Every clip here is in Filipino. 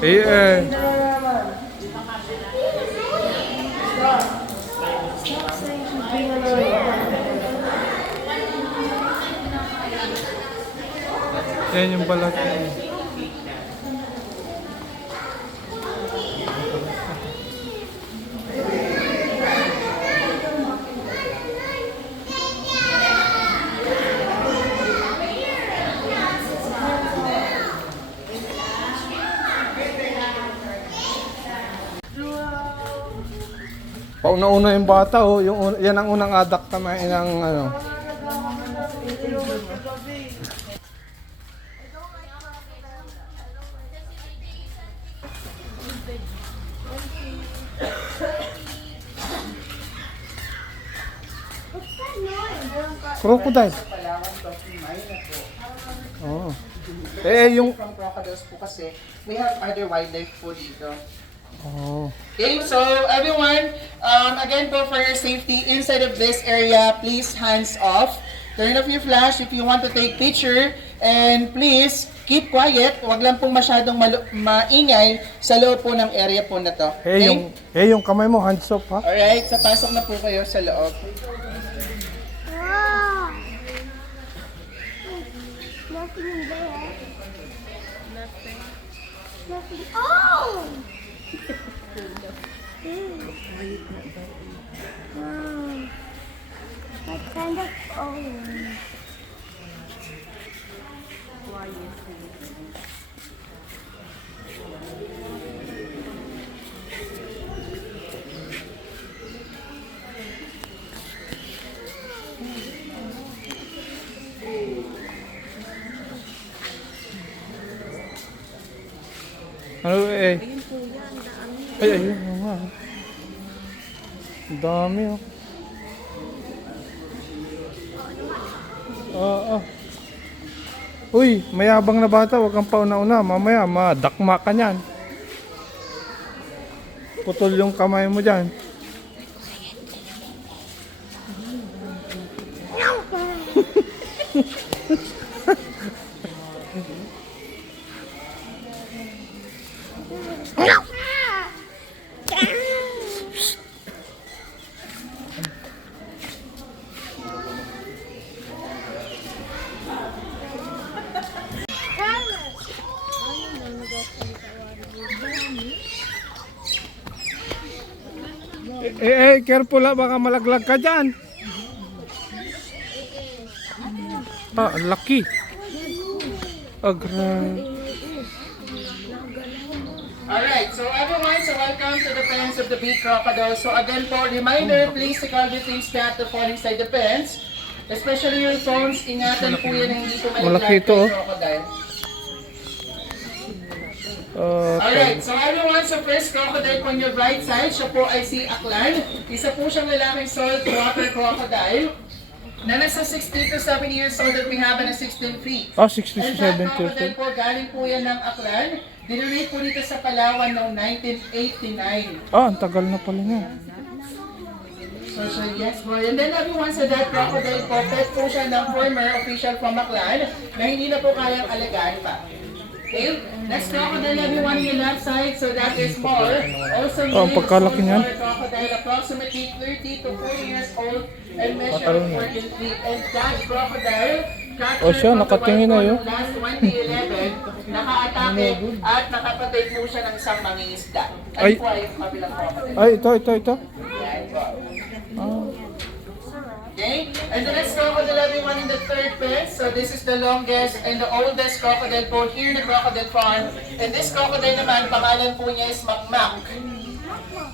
Eh, yan yung balat. Pauna-una yung bata, oh. Yan ang unang adak tamain ng ano. Crocodile. Oh. Yung From crocodiles po kasi, we have other wildlife po dito. oh. Okay, so everyone, again po for your safety, inside of this area, please hands off. Turn off your flash if you want to take picture. And please, keep quiet. Huwag lang pong masyadong maingay sa loob po ng area po na to. Okay? Yung kamay mo, hands off, ha? Alright, so pasok na po kayo sa loob. Wow! Nothing there. Nothing. Oh! Wow. That kind of orange. Ano eh? Ay, ayun oo nga. Ang dami, oh. Uy, mayabang na bata, huwag kang pauna-una. Mamaya, madakma ka niyan. Putol yung kamay mo dyan. Careful ha, baka malaglag ka dyan. Ang laki. Grabe. Alright, so everyone, so welcome to the pens of the big crocodile. So again po, reminder, please take all the things that to fall inside the pens. Especially your phones, ingatan po yan na hindi po Malaki malaglag ito, kay oh. crocodile. Alright, so everyone, so first crocodile po on your right side, siya po ay si Aklan. Isa po siyang lalaking saltwater crocodile na nasa 16 to 7 years old at we have na 16 feet. 60 to And 70 that crocodile po, galing po yan ng Aklan. Dinonate po dito sa Palawan noong 1989. Ang tagal na pala niya. So yes po. And then everyone sa that crocodile po, pet po siya ng former official from Aklan na hindi na po kayang alagaan pa. Okay? Next crocodile, everyone in your left side, so that is more. Also, ang pagkalaki niyan. crocodile, approximately 30 to 40 years old and measuring 14 feet. And that crocodile, siya, nakatingin na yun. last 2011, naka-atake at nakapatay po siya ng isang mangingisda. Ay. Ay po ay yung kabilang crocodile. Ay, ito. Yan po. Okay? And the next crocodile, everyone in the third pen. So this is the longest and the oldest crocodile po here in the crocodile farm. And this crocodile naman, pangalan po niya is Makmak.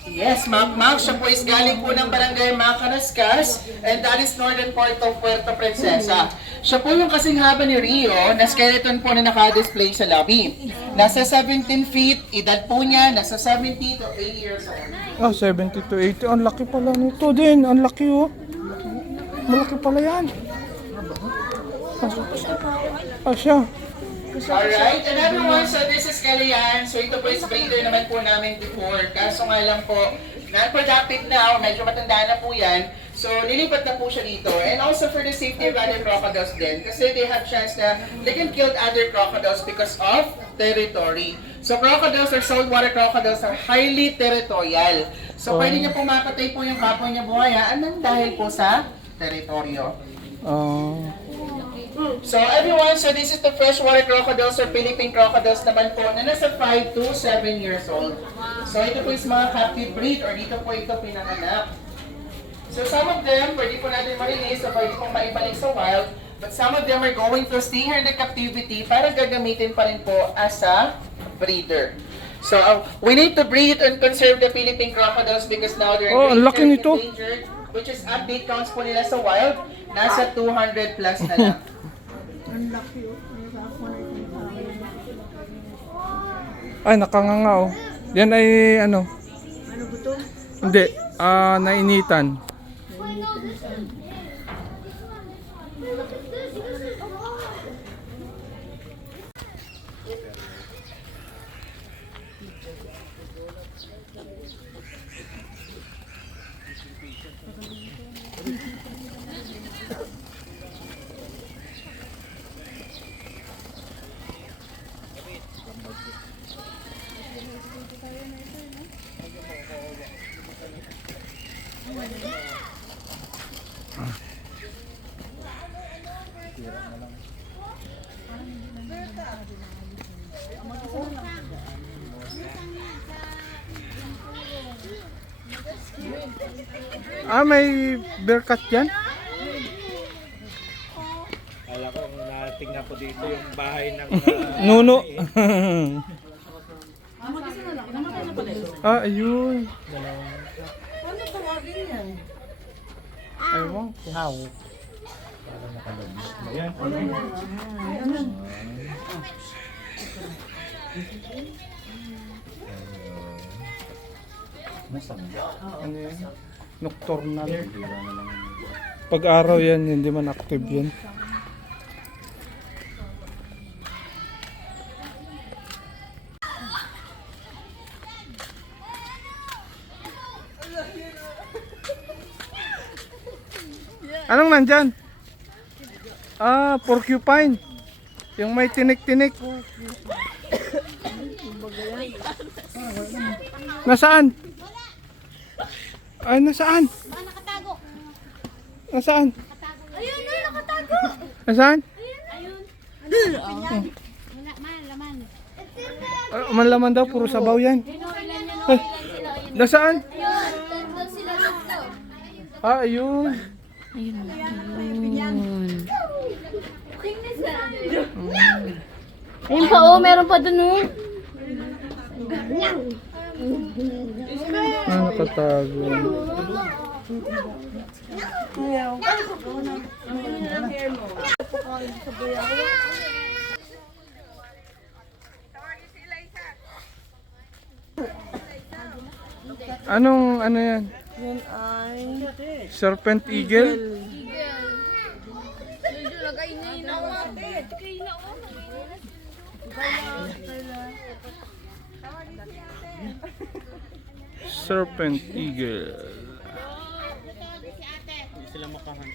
Yes, Makmak. Siya po is galing po ng barangay Macanascas. And that is northern part of Puerto Princesa. Siya po yung kasing haba ni Rio na skeleton po na naka-display sa lobby. Nasa 17 feet, edad po niya, nasa 70 to 80 years old. 70 to 80. Ang laki pala nito din. Ang laki, oh. Malaki pala yan. Siya. Alright, and everyone, so this is Kalayan. So ito po is breeder naman po namin before. Kaso nga lang po, non-productive now, medyo matanda na po yan. So nilipat na po siya dito. And also for the safety of other crocodiles din. Kasi they have chance na they can kill other crocodiles because of territory. So crocodiles or saltwater crocodiles are highly territorial. So pwede niya pong mapatay po yung kapwa niya buhaya anong dahil po sa teritoryo. Oh. So everyone, so this is the freshwater crocodiles or Philippine crocodiles naman po na nasa 5 to 7 years old. So ito po is mga captive breed or dito po ito pinanganak. So some of them, pwede po natin ma-release o pwede pong maibalik sa wild. But some of them are going to stay here in the captivity para gagamitin pa rin po as a breeder. So we need to breed and conserve the Philippine crocodiles because now they're Oh, ang laki nito. endangered, which is update counts po nila sa wild, nasa 200 plus na lang. Ay, nakanganga oh. Yan ay ano? Ano gutom? Hindi, nainitan. May bear cat yan? Kala ko natingnan ko dito yung bahay ng Nuno. Ayun. Ano tawagin yan? Ewan ko. Ayan. Ano yan? Nocturnal. Pag araw yan, hindi man active yan. Anong nandyan? Porcupine. Yung may tinik-tinik. Nasaan? Ay, nasaan? Nakatago. Nasaan? Ayun, nakatago. Nasaan? Ayun. Wala man, laman. Manlaman daw, puro sabaw yan. Ay, nasaan? Doon sila dito. Ayun. Ayun pa, oh, meron pa dun, oh. Nakatago. Ano yan? Yan ay... Serpent eagle? Serpent eagle. sila makahan.